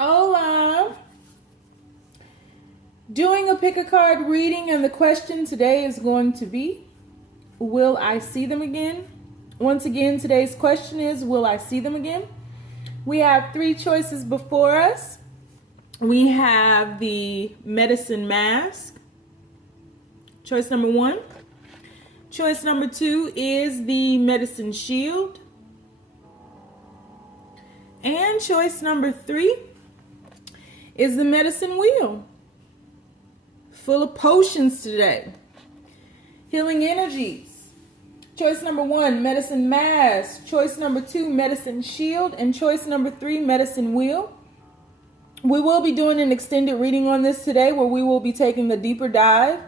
Hola. Doing a pick a card reading, and the question today is going to be, will I see them again? Once again, today's question is, will I see them again? We have three choices before us. We have the medicine mask, choice number 1. Choice number 2 is the medicine shield. And choice number 3 is the medicine wheel. Full of potions today. Healing energies. Choice number 1, medicine mask. Choice number 2, medicine shield. And choice number 3, medicine wheel. We will be doing an extended reading on this today, where we will be taking the deeper dive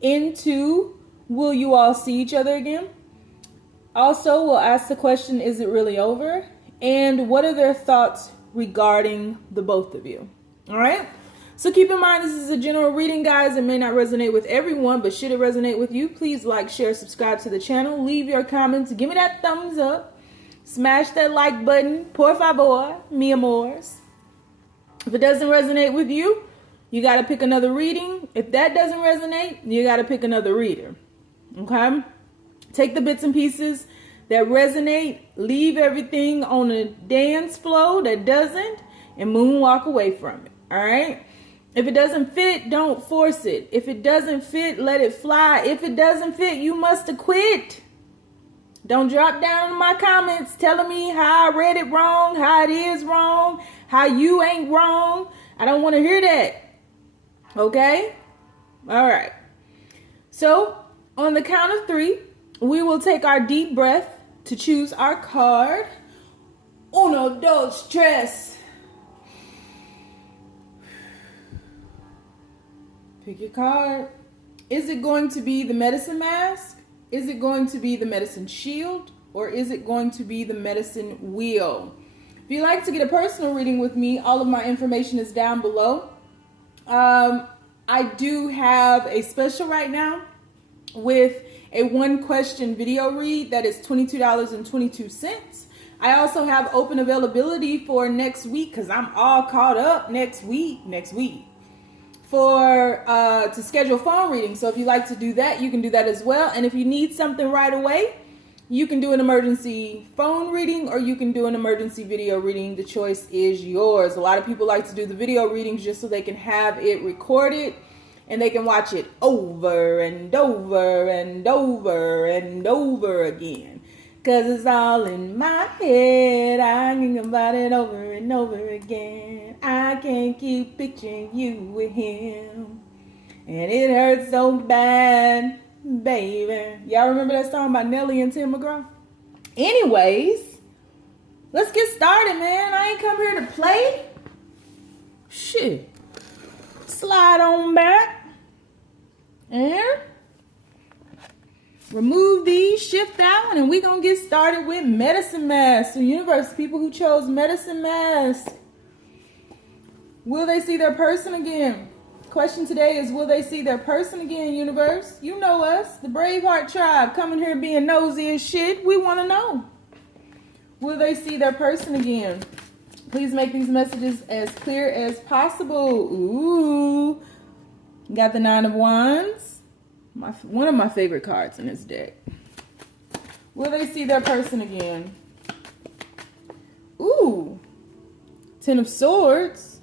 into, will you all see each other again? Also, we'll ask the question, is it really over? And what are their thoughts regarding the both of you? All right? So keep in mind, this is a general reading, guys. It may not resonate with everyone, but should it resonate with you, please like, share, subscribe to the channel. Leave your comments. Give me that thumbs up. Smash that like button. Por favor, mi amores. If it doesn't resonate with you, you got to pick another reading. If that doesn't resonate, you got to pick another reader. Okay? Take the bits and pieces that resonate. Leave everything on a dance floor that doesn't, and moonwalk away from it. All right? If it doesn't fit, don't force it. If it doesn't fit, let it fly. If it doesn't fit, you must have quit. Don't drop down in my comments telling me how I read it wrong, how it is wrong, how you ain't wrong. I don't want to hear that. Okay? All right. So, on the count of 3, we will take our deep breath to choose our card. Uno, dos, tres. Pick your card. Is it going to be the medicine mask? Is it going to be the medicine shield? Or is it going to be the medicine wheel? If you'd like to get a personal reading with me, all of my information is down below. I do have a special right now with a 1-question video read that is $22.22. I also have open availability for next week, because I'm all caught up next week for to schedule phone readings. So if you'd like to do that, you can do that as well. And if you need something right away, you can do an emergency phone reading, or you can do an emergency video reading. The choice is yours. A lot of people like to do the video readings just so they can have it recorded and they can watch it over and over and over and over again. Because it's all in my head. I think about it over and over again. I can't keep picturing you with him. And it hurts so bad, baby. Y'all remember that song by Nelly and Tim McGraw? Anyways, let's get started, man. I ain't come here to play. Shit. Slide on back. And remove these, shift that one, and we're going to get started with medicine mask. So universe, people who chose medicine mask, will they see their person again? Question today is, will they see their person again, universe? You know us, the Braveheart tribe, coming here being nosy as shit. We want to know. Will they see their person again? Please make these messages as clear as possible. Ooh. Got the 9 of Wands. One of my favorite cards in this deck. Will they see their person again? Ooh. 10 of Swords.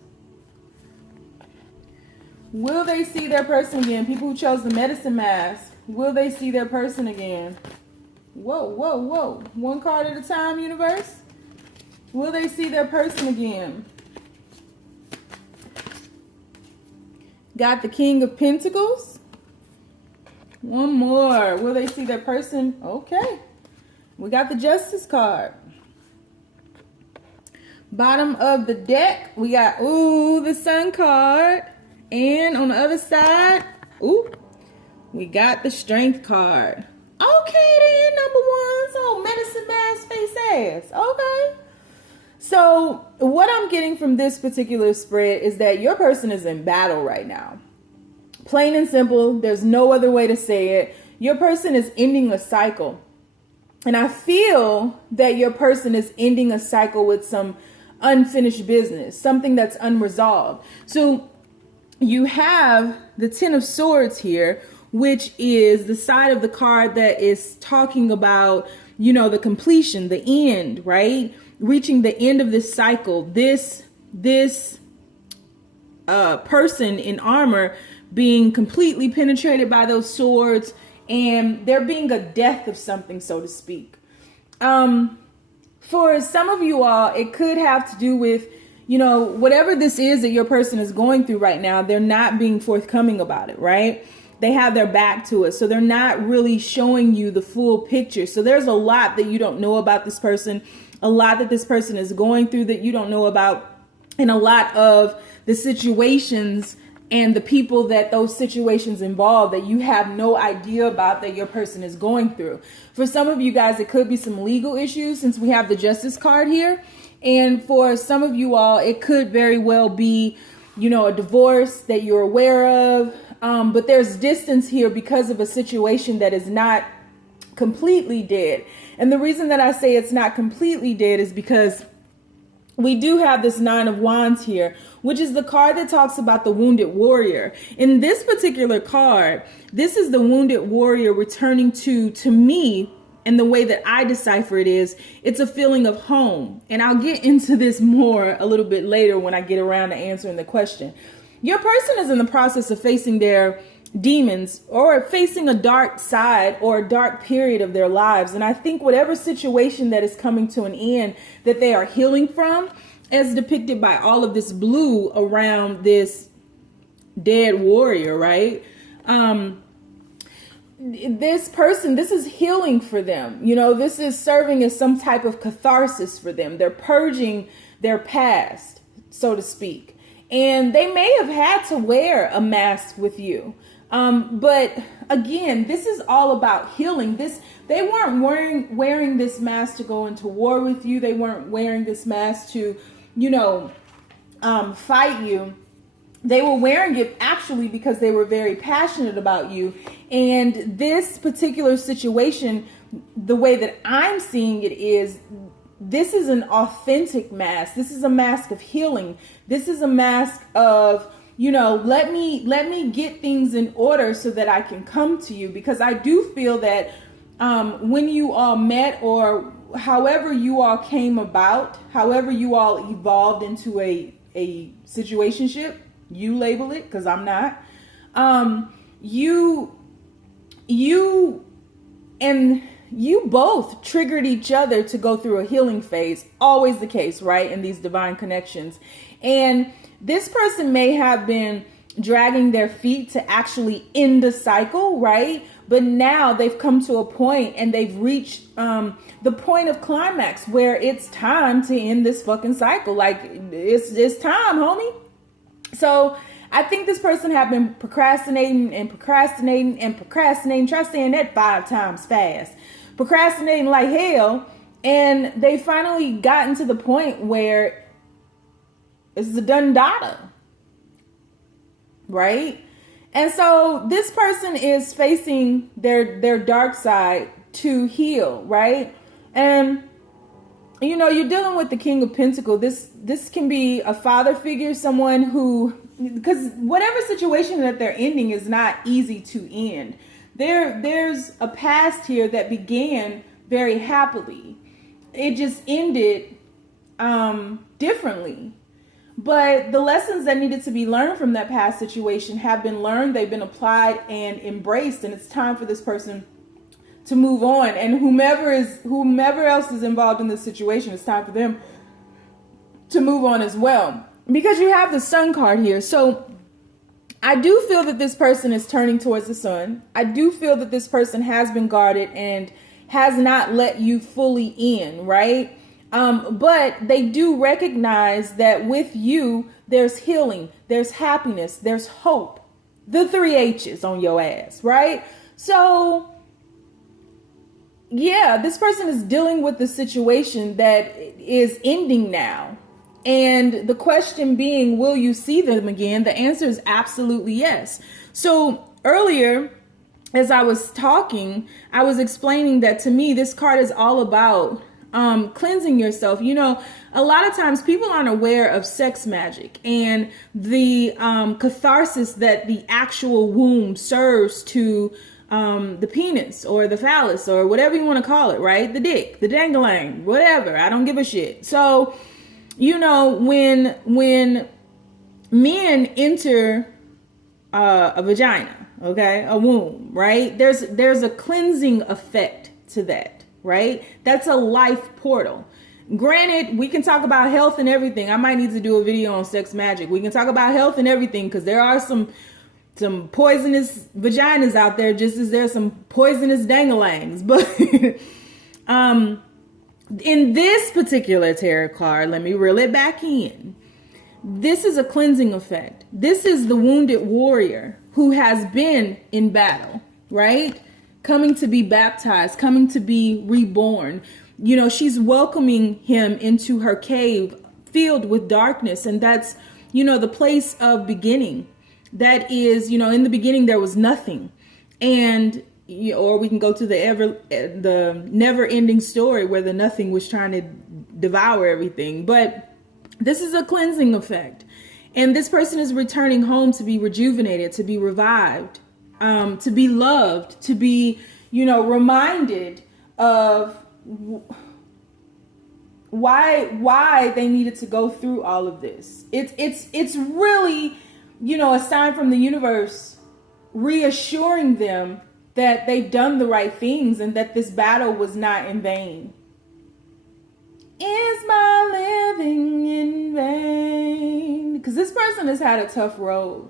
Will they see their person again? People who chose the medicine mask. Will they see their person again? Whoa, whoa, whoa. One card at a time, universe. Will they see their person again? Got the King of Pentacles. One more. Will they see their person? Okay. We got the Justice card. Bottom of the deck, we got, ooh, the Sun card. And on the other side, ooh, we got the Strength card. Okay, then, number 1. So, medicine mask, face ass. Okay. So, what I'm getting from this particular spread is that your person is in battle right now. Plain and simple. There's no other way to say it. Your person is ending a cycle. And I feel that your person is ending a cycle with some unfinished business, something that's unresolved. So you have the Ten of Swords here, which is the side of the card that is talking about, you know, the completion, the end, right? Reaching the end of this cycle. This person in armor being completely penetrated by those swords, and there being a death of something, so to speak. For some of you all, it could have to do with, you know, whatever this is that your person is going through right now, they're not being forthcoming about it, right? They have their back to it. So they're not really showing you the full picture. So there's a lot that you don't know about this person, a lot that this person is going through that you don't know about, and a lot of the situations and the people that those situations involve that you have no idea about that your person is going through. For some of you guys, it could be some legal issues since we have the Justice card here. And for some of you all, it could very well be, you know, a divorce that you're aware of. But there's distance here because of a situation that is not completely dead. And the reason that I say it's not completely dead is because we do have this Nine of Wands here, which is the card that talks about the wounded warrior. In this particular card, this is the wounded warrior returning to me, and the way that I decipher it is, it's a feeling of home. And I'll get into this more a little bit later when I get around to answering the question. Your person is in the process of facing their demons or facing a dark side or a dark period of their lives. And I think whatever situation that is coming to an end that they are healing from, as depicted by all of this blue around this dead warrior, right? This person, this is healing for them. You know, this is serving as some type of catharsis for them. They're purging their past, so to speak. And they may have had to wear a mask with you. But again, this is all about healing. They weren't wearing this mask to go into war with you. They weren't wearing this mask to, you know, fight you. They were wearing it actually because they were very passionate about you. And this particular situation, the way that I'm seeing it is, this is an authentic mask. This is a mask of healing. This is a mask of, you know, let me get things in order so that I can come to you. Because I do feel that when you all met, or however you all came about, however you all evolved into a situationship, you label it, because I'm not, you both triggered each other to go through a healing phase. Always the case, right? In these divine connections. And this person may have been dragging their feet to actually end the cycle, right? But now they've come to a point and they've reached the point of climax where it's time to end this fucking cycle. Like, it's time, homie. So I think this person have been procrastinating, try saying that 5 times fast, procrastinating like hell. And they finally gotten to the point where it's a done data, right? And so this person is facing their dark side to heal, right? And you know, you're dealing with the King of Pentacles. This can be a father figure, someone who, because whatever situation that they're ending is not easy to end. There's a past here that began very happily. It just ended differently. But the lessons that needed to be learned from that past situation have been learned, they've been applied and embraced, and it's time for this person to move on. And whomever else is involved in this situation, it's time for them to move on as well. Because you have the Sun card here. So I do feel that this person is turning towards the sun. I do feel that this person has been guarded and has not let you fully in, right? But they do recognize that with you, there's healing, there's happiness, there's hope. The 3 H's on your ass, right? So yeah, this person is dealing with the situation that is ending now. And the question being, will you see them again? The answer is absolutely yes. So earlier, as I was talking, I was explaining that to me, this card is all about cleansing yourself. You know, a lot of times people aren't aware of sex magic and the catharsis that the actual womb serves to the penis or the phallus or whatever you want to call it, right? The dick, the dangling, whatever. I don't give a shit. So, you know, when men enter a vagina, okay, a womb, right? There's a cleansing effect to that, right? That's a life portal. Granted, we can talk about health and everything. I might need to do a video on sex magic. We can talk about health and everything because there are some poisonous vaginas out there, just as there's some poisonous dangalangs. But in this particular tarot card, let me reel it back in. This is a cleansing effect. This is the wounded warrior who has been in battle, right? Coming to be baptized, coming to be reborn. You know, she's welcoming him into her cave filled with darkness. And that's, you know, the place of beginning. That is, you know, in the beginning there was nothing. And, or we can go to the never ending story where the nothing was trying to devour everything. But this is a cleansing effect. And this person is returning home to be rejuvenated, to be revived, to be loved, to be, you know, reminded of why they needed to go through all of this. It's really, you know, a sign from the universe reassuring them that they've done the right things and that this battle was not in vain. Is my living in vain? Because this person has had a tough road.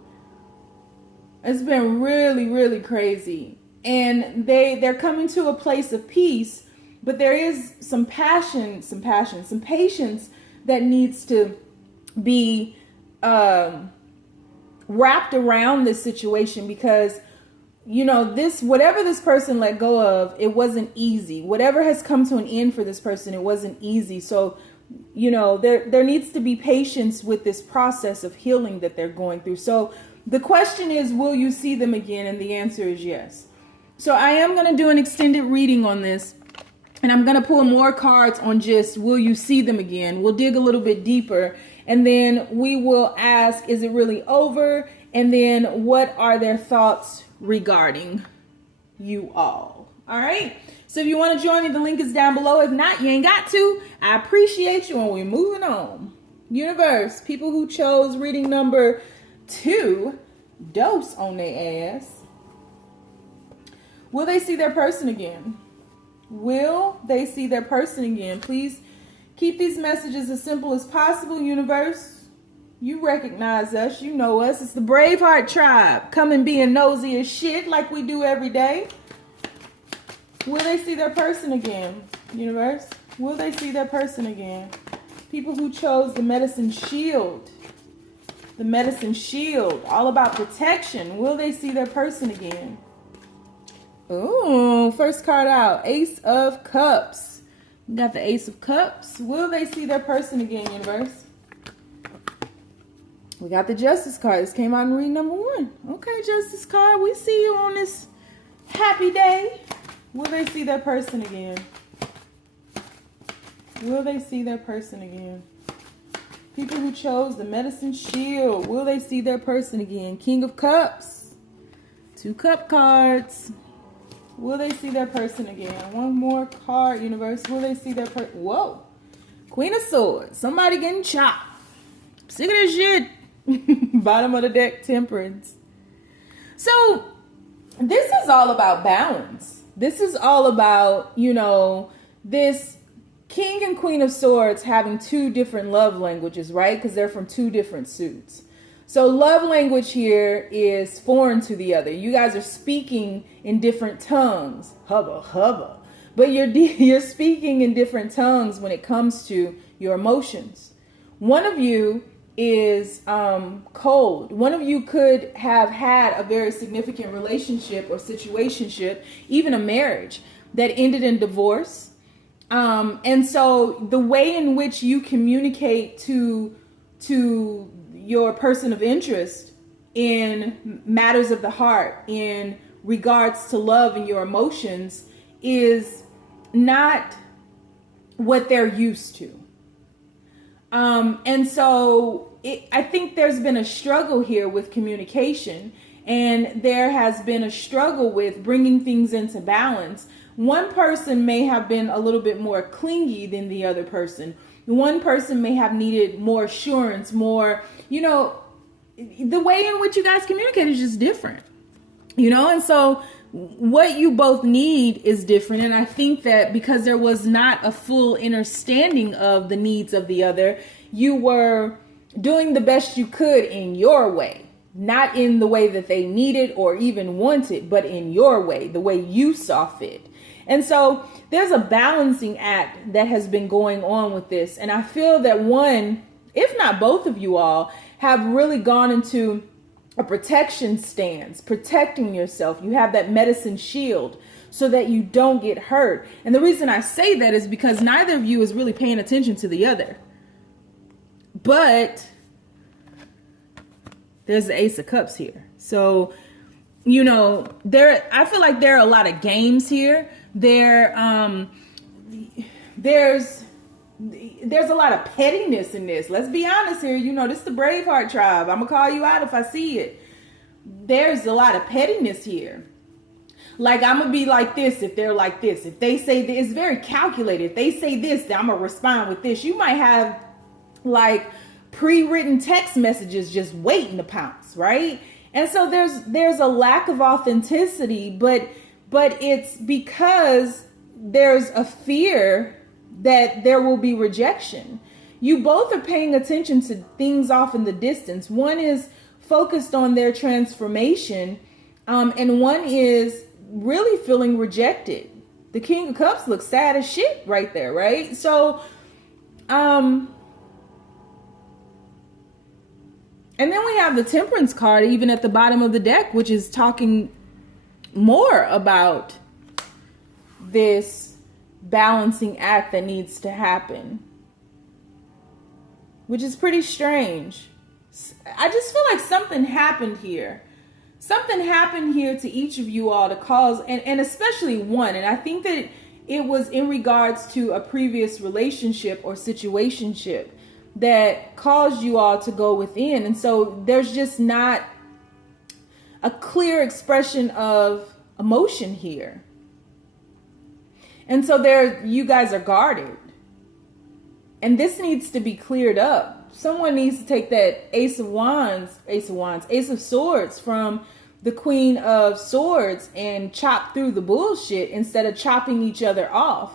It's been really, really crazy. And they're coming to a place of peace, but there is some patience that needs to be wrapped around this situation because, you know, whatever this person let go of, it wasn't easy. Whatever has come to an end for this person, it wasn't easy. So, you know, there needs to be patience with this process of healing that they're going through. So the question is, will you see them again? And the answer is yes. So I am going to do an extended reading on this. And I'm going to pull more cards on just, will you see them again? We'll dig a little bit deeper. And then we will ask, is it really over? And then what are their thoughts regarding you all? All right. So if you want to join me, the link is down below. If not, you ain't got to. I appreciate you and we're moving on. Universe, people who chose reading number 2, dose on their ass. Will they see their person again? Will they see their person again? Please keep these messages as simple as possible, universe. You recognize us. You know us. It's the Braveheart tribe. Coming being nosy as shit like we do every day. Will they see their person again, universe? Will they see their person again? People who chose the medicine shield. The medicine shield. All about protection. Will they see their person again? Ooh, first card out. Ace of Cups. We got the Ace of Cups. Will they see their person again, universe? We got the Justice card. This came out in reading number 1. Okay, Justice card. We see you on this happy day. Will they see their person again? Will they see their person again? People who chose the medicine shield. Will they see their person again? King of Cups. 2 cup cards. Will they see their person again? One more card, universe. Will they see their person? Whoa. Queen of Swords. Somebody getting chopped. Sick of this shit. Bottom of the deck, Temperance. So this is all about balance. This is all about, you know, this King and Queen of Swords having 2 different love languages, right? Because they're from 2 different suits. So love language here is foreign to the other. You guys are speaking in different tongues. Hubba, hubba. But you're speaking in different tongues when it comes to your emotions. One of you is cold. One of you could have had a very significant relationship or situationship, even a marriage that ended in divorce. And so the way in which you communicate to your person of interest in matters of the heart, in regards to love and your emotions, is not what they're used to. And so I think there's been a struggle here with communication, and there has been a struggle with bringing things into balance. One person may have been a little bit more clingy than the other person. One person may have needed more assurance, more, the way in which you guys communicate is just different, and so what you both need is different. And I think that because there was not a full understanding of the needs of the other, you were doing the best you could in your way, not in the way that they needed or even wanted, but in your way, the way you saw fit. And so there's a balancing act that has been going on with this. And I feel that one, if not both of you all, have really gone into a protection stance, protecting yourself. You have that medicine shield so that you don't get hurt. And the reason I say that is because neither of you is really paying attention to the other. But there's the Ace of Cups here. So, I feel like there are a lot of games here. There's a lot of pettiness in this. Let's be honest here. This is the Braveheart tribe. I'm going to call you out if I see it. There's a lot of pettiness here. Like, I'm going to be like this if they're like this. If they say this, it's very calculated. If they say this, then I'm going to respond with this. You might have like pre-written text messages just waiting to pounce, right? And so there's a lack of authenticity, but it's because there's a fear that there will be rejection. You both are paying attention to things off in the distance. One is focused on their transformation, and one is really feeling rejected. The King of Cups looks sad as shit right there, right? So, and then we have the Temperance card even at the bottom of the deck, which is talking more about this balancing act that needs to happen, which is pretty strange. I just feel like something happened here. Something happened here to each of you all to cause, and especially one, and I think that it was in regards to a previous relationship or situationship that caused you all to go within. And so there's just not a clear expression of emotion here. And so you guys are guarded. And this needs to be cleared up. Someone needs to take that Ace of Swords from the Queen of Swords and chop through the bullshit instead of chopping each other off.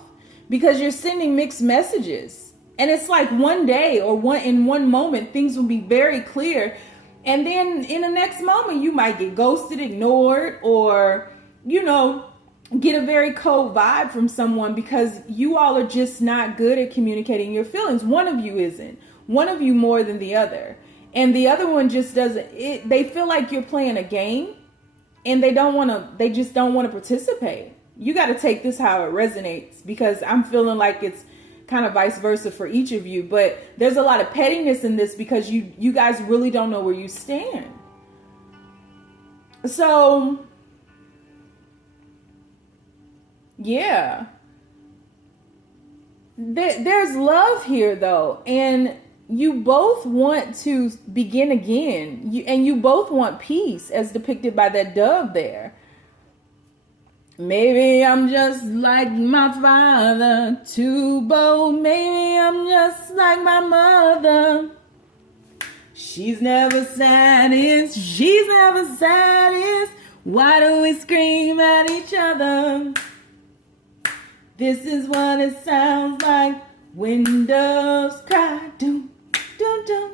Because you're sending mixed messages. And it's like one day or in one moment, things will be very clear. And then in the next moment, you might get ghosted, ignored, or, get a very cold vibe from someone because you all are just not good at communicating your feelings. One of you isn't. One of you more than the other. And the other one just doesn't. They feel like you're playing a game and they just don't want to participate. You got to take this how it resonates, because I'm feeling like it's kind of vice versa for each of you. But there's a lot of pettiness in this because you guys really don't know where you stand. So, yeah. There's love here, though. And you both want to begin again. You both want peace, as depicted by that dove there. Maybe I'm just like my father, too bold. Maybe I'm just like my mother. She's never saddest. She's never saddest. Why do we scream at each other? This is what it sounds like when doves cry. Doom, doom, doom,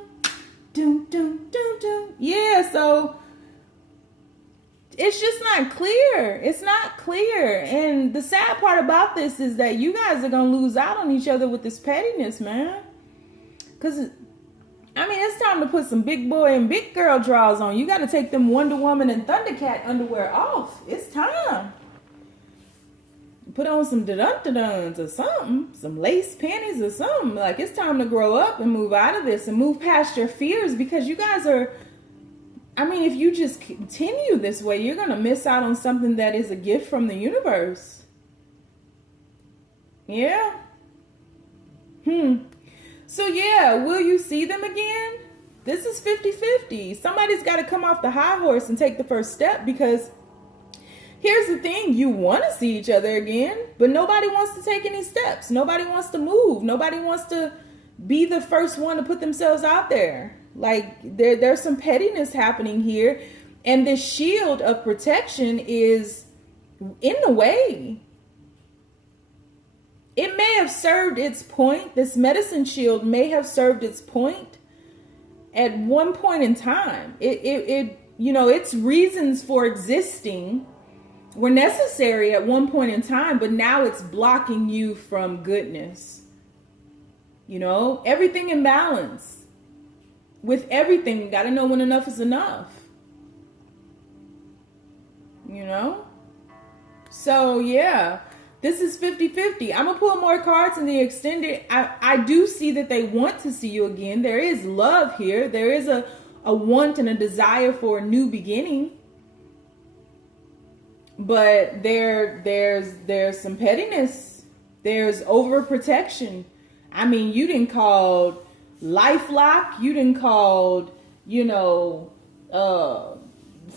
doom, doom, doom, doom. Yeah, so it's just not clear. It's not clear. And the sad part about this is that you guys are going to lose out on each other with this pettiness, man. Because, it's time to put some big boy and big girl drawers on. You got to take them Wonder Woman and Thundercat underwear off. It's time. Put on some da-dun-da-duns or something. Some lace panties or something. Like, it's time to grow up and move out of this and move past your fears, because you guys are... if you just continue this way, you're going to miss out on something that is a gift from the universe. Yeah. So yeah, will you see them again? This is 50-50. Somebody's got to come off the high horse and take the first step, because here's the thing. You want to see each other again, but nobody wants to take any steps. Nobody wants to move. Nobody wants to be the first one to put themselves out there. Like there's some pettiness happening here. And this shield of protection is in the way. It may have served its point. This medicine shield may have served its point at one point in time. Its reasons for existing were necessary at one point in time, but now it's blocking you from goodness. Everything in balance. With everything, you got to know when enough is enough. So yeah, this is 50-50. I'm gonna pull more cards in the extended. I do see that they want to see you again. There is love here. There is a want and a desire for a new beginning. But there's some pettiness. There's overprotection. I mean, you didn't call LifeLock. You didn't call,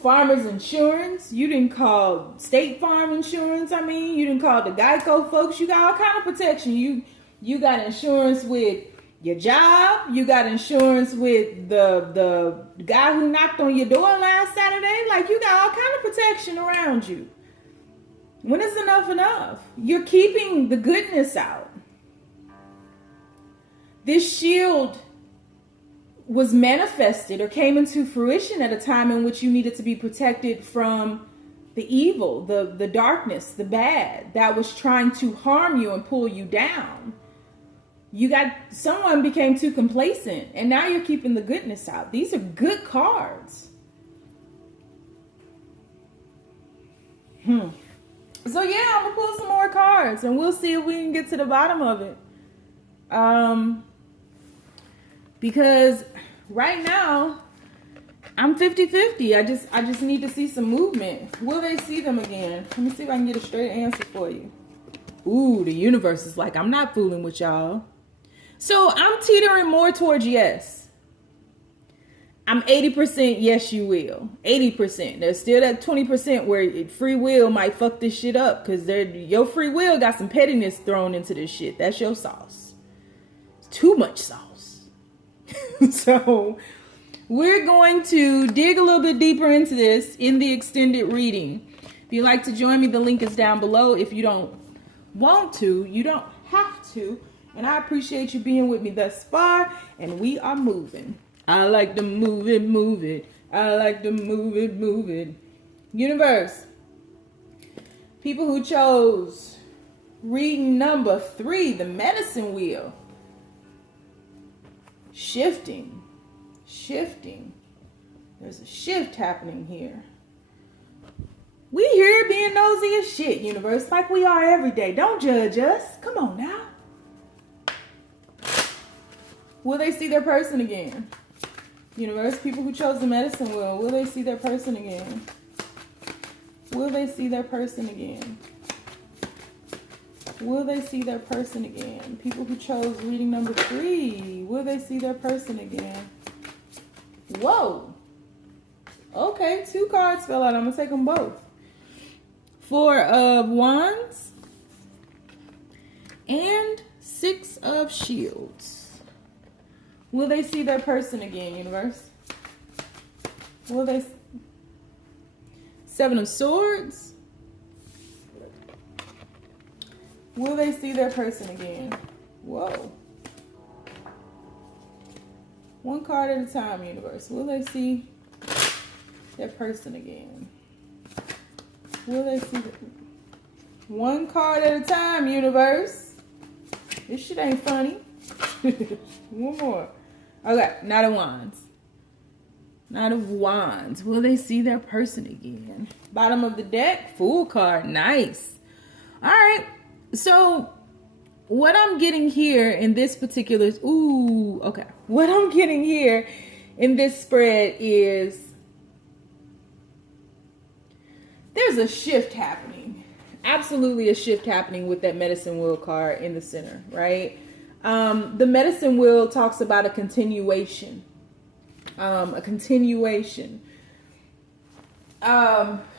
Farmers Insurance. You didn't call State Farm Insurance. I mean, you didn't call the Geico folks. You got all kind of protection. You got insurance with your job. You got insurance with the guy who knocked on your door last Saturday. Like, you got all kind of protection around you. When is enough enough? You're keeping the goodness out. This shield was manifested or came into fruition at a time in which you needed to be protected from the evil, the darkness, the bad that was trying to harm you and pull you down. Someone became too complacent, and now you're keeping the goodness out. These are good cards. So yeah, I'm gonna pull some more cards and we'll see if we can get to the bottom of it. Because right now I'm 50-50. I just need to see some movement. Will they see them again? Let me see if I can get a straight answer for you. Ooh, the universe is like, I'm not fooling with y'all. So I'm teetering more towards yes. I'm 80% yes, you will. 80%. There's still that 20% where free will might fuck this shit up, because your free will got some pettiness thrown into this shit. That's your sauce. It's too much sauce. So we're going to dig a little bit deeper into this in the extended reading. If you'd like to join me, the link is down below. If you don't want to, you don't have to. And I appreciate you being with me thus far. And we are moving. I like to move it. I like to move it. Universe. People who chose reading number 3, the medicine wheel. Shifting. There's a shift happening here. We here being nosy as shit, universe, like we are every day. Don't judge us. Come on now. Will they see their person again? Universe, people who chose the medicine wheel, will they see their person again? Will they see their person again? Will they see their person again? People who chose reading number 3, will they see their person again? Whoa. Okay, 2 cards fell out. I'm going to take them both. 4 of Wands and 6 of Shields. Will they see their person again, universe? Will they? 7 of Swords. Will they see their person again? Whoa. 1 card at a time, universe. Will they see their person again? Will they see 1 card at a time, universe? This shit ain't funny. 1 more. Okay, Knight of Wands. Knight of Wands. Will they see their person again? Bottom of the deck, Fool card. Nice. All right. So what I'm getting here in this particular... Ooh, okay. What I'm getting here in this spread is there's a shift happening. Absolutely a shift happening with that medicine wheel card in the center, right? The medicine wheel talks about a continuation. A continuation.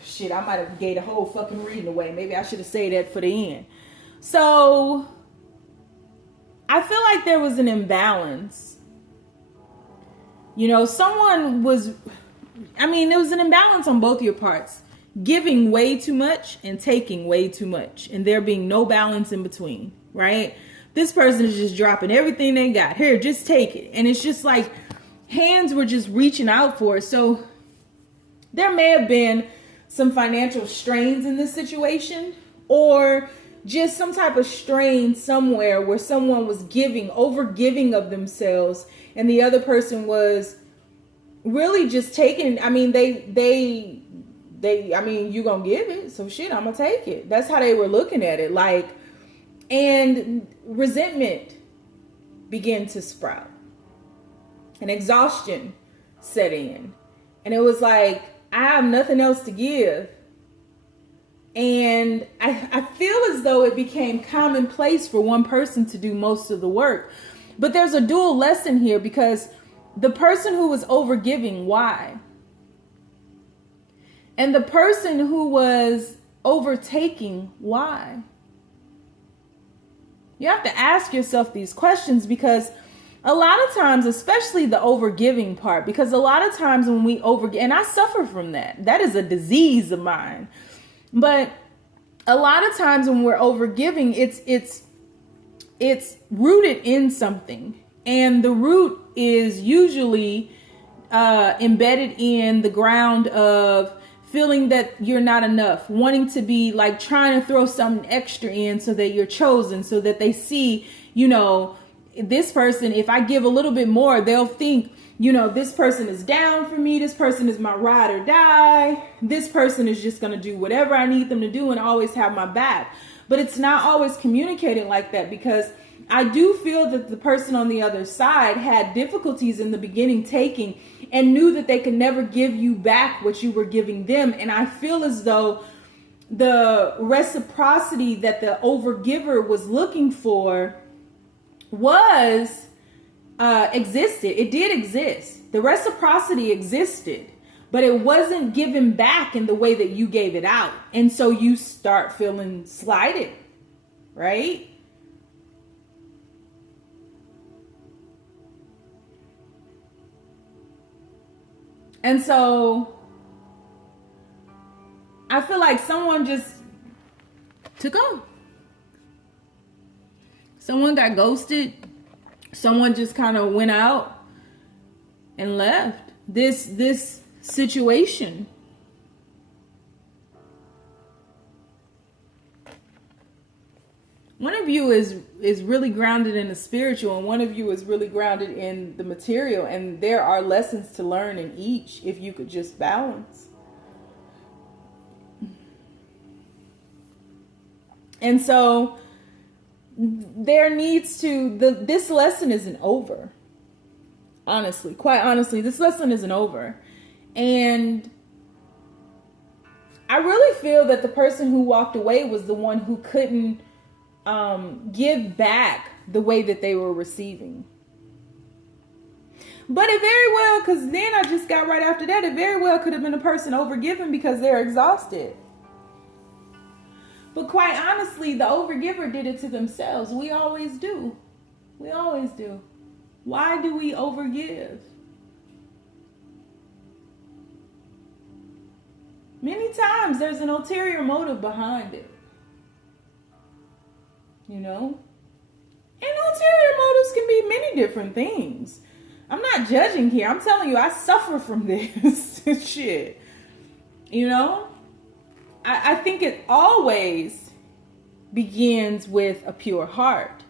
Shit, I might have gave the whole fucking reading away. Maybe I should have said that for the end. So, I feel like there was an imbalance. You know, there was an imbalance on both your parts. Giving way too much and taking way too much. And there being no balance in between, right? This person is just dropping everything they got. Here, just take it. And it's just like hands were just reaching out for it. So there may have been some financial strains in this situation, or just some type of strain somewhere where someone was over giving of themselves, and the other person was really just taking. I mean, you gonna give it, so shit, I'm gonna take it. That's how they were looking at it. Like, and resentment began to sprout, and exhaustion set in, and it was like, I have nothing else to give. And I feel as though it became commonplace for one person to do most of the work. But there's a dual lesson here, because the person who was overgiving, why? And the person who was overtaking, why? You have to ask yourself these questions, because a lot of times, especially the overgiving part, because a lot of times when we overgive, and I suffer from that. That is a disease of mine. But a lot of times when we're overgiving, it's rooted in something. And the root is usually embedded in the ground of feeling that you're not enough, wanting to be like trying to throw something extra in so that you're chosen, so that they see, you know, this person, if I give a little bit more, they'll think, you know, this person is down for me. This person is my ride or die. This person is just going to do whatever I need them to do and always have my back. But it's not always communicated like that, because I do feel that the person on the other side had difficulties in the beginning taking, and knew that they could never give you back what you were giving them. And I feel as though the reciprocity that the overgiver was looking for existed. It did exist. The reciprocity existed, but it wasn't given back in the way that you gave it out. And so you start feeling slighted, right? And so I feel like someone just took off. Someone got ghosted. Someone just kind of went out and left this situation. One of you is really grounded in the spiritual, and one of you is really grounded in the material. And there are lessons to learn in each if you could just balance. And so there needs to, this lesson isn't over. Honestly, quite honestly, this lesson isn't over. And I really feel that the person who walked away was the one who couldn't give back the way that they were receiving. But it very well, because then I just got right after that, it very well could have been a person overgiven because they're exhausted. But quite honestly, the overgiver did it to themselves. We always do. We always do. Why do we overgive? Many times there's an ulterior motive behind it. You know? And ulterior motives can be many different things. I'm not judging here. I'm telling you, I suffer from this shit. You know? I think it always begins with a pure heart.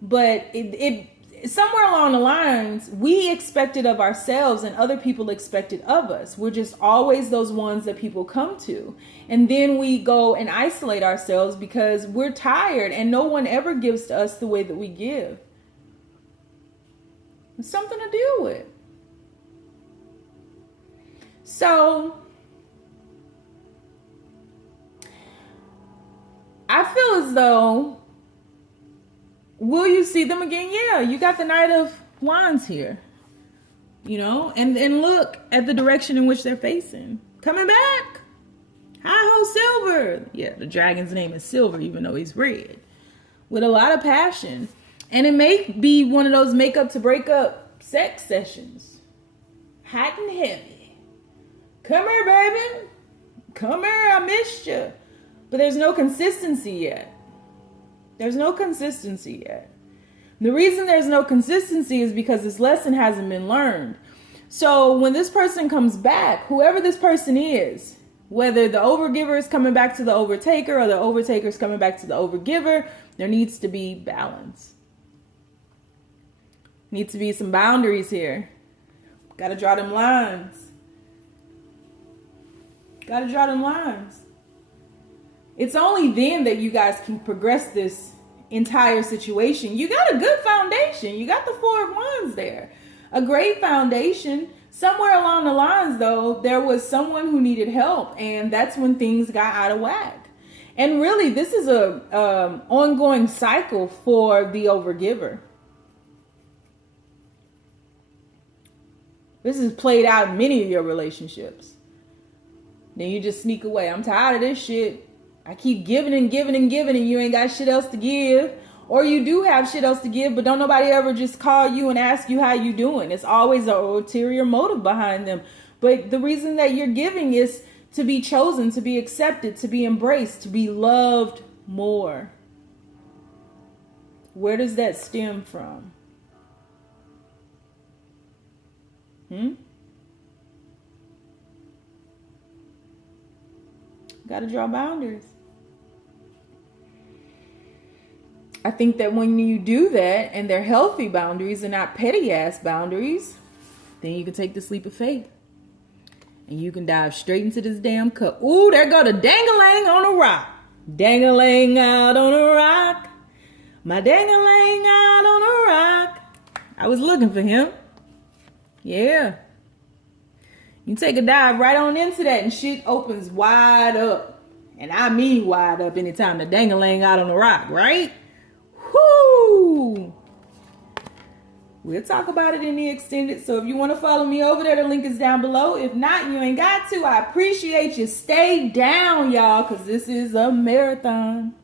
But it somewhere along the lines, we expected of ourselves and other people expected of us. We're just always those ones that people come to. And then we go and isolate ourselves because we're tired and no one ever gives to us the way that we give. It's something to deal with. So I feel as though Will you see them again? Yeah, you got the Knight of Wands here. You know, and look at the direction in which they're facing. Coming back. Hi-ho, Silver. Yeah, the dragon's name is Silver, even though he's red. With a lot of passion. And it may be one of those make up to break up sex sessions. Hot and heavy. Come here, baby. Come here, I missed you. But there's no consistency yet. There's no consistency yet. The reason there's no consistency is because this lesson hasn't been learned. So when this person comes back, whoever this person is, whether the overgiver is coming back to the overtaker or the overtaker is coming back to the overgiver, there needs to be balance. Needs to be some boundaries here. Got to draw them lines. Got to draw them lines. It's only then that you guys can progress this entire situation. You got a good foundation. You got the Four of Wands there. A great foundation. Somewhere along the lines, though, there was someone who needed help, and that's when things got out of whack. And really, this is a ongoing cycle for the overgiver. This is played out in many of your relationships. Then you just sneak away. I'm tired of this shit. I keep giving and giving and giving and you ain't got shit else to give. Or you do have shit else to give, but don't nobody ever just call you and ask you how you doing. It's always an ulterior motive behind them. But the reason that you're giving is to be chosen, to be accepted, to be embraced, to be loved more. Where does that stem from? Got to draw boundaries. I think that when you do that and they're healthy boundaries and not petty ass boundaries, then you can take the leap of faith. And you can dive straight into this damn cup. Ooh, there go the dang-a-lang on a rock. Dang-a-lang out on a rock. My dang-a-lang out on a rock. I was looking for him. Yeah. You take a dive right on into that and shit opens wide up. And I mean wide up anytime the dang-a-lang out on the rock, right? Whoo! We'll talk about it in the extended. So if you want to follow me over there, the link is down below. If not, you ain't got to. I appreciate you. Stay down, y'all, because this is a marathon.